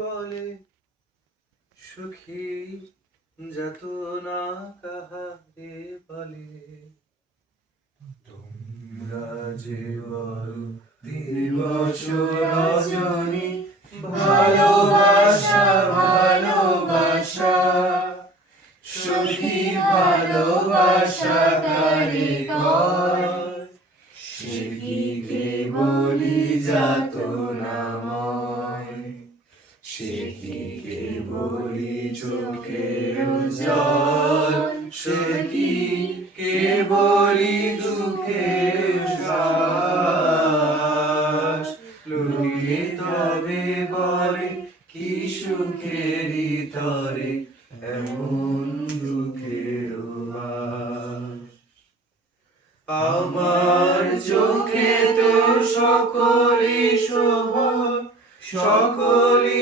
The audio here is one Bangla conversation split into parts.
বলে, সুখী যত না কাহারে বলে। তোমরা যে বল দিবস ভালোবাসা ভালোবাসা, সুখী ভালোবাসা কারে সে কি কেবলি যাত নাময় সে কি কেবলি চোখের জল সে কি কেবলি দুঃখের শ্বাস লোকে তবে বলে, কি সুখেরই তরে এমন দুঃখের। আমার চোখে তো সকলই শোভা, সকলই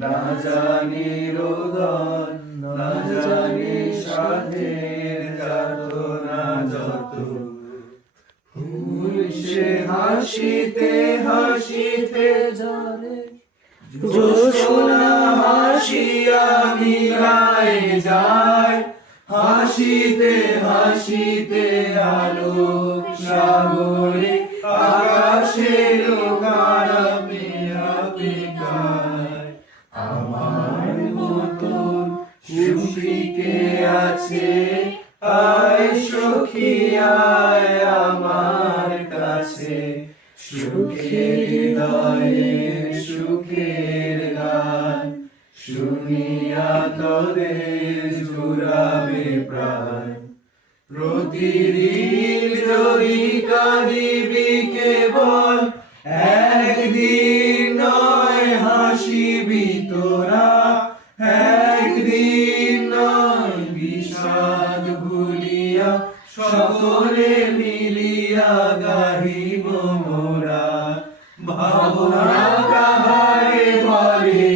না জানি রোদন, না জানি সাধের যাতনা যত ফুল সে হাসিতে হাসিতে জরে জোছনা হাসিয়া মিলায় যায়। হাসিতে হাসিতে আলো সাগরে, আকাশের কারমে সুখীকে আছে, আয় সখী, আয় আমার কাছে। সুখের হৃদয়ে সুখের গান, শুনিয়া তোদের জুড়াবে প্রাণ। প্রতিদিন যদি কাঁদিবি কেবল, একদিন সকলে মিলিয়া গাহিব মোরা। ভাবনা কাহারে বলে,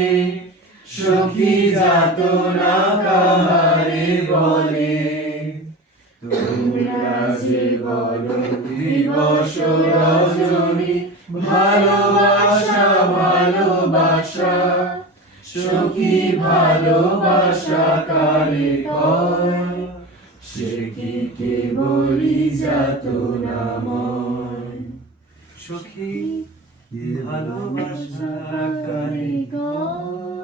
সখী যাত না কাহারে বলে। তোমরা ভালোবাসা ভালোবাসা, সখী ভালোবাসা কারে কয়? সে কি কেবলই যাত নাময়? সখী ভালোবাসা কারে গো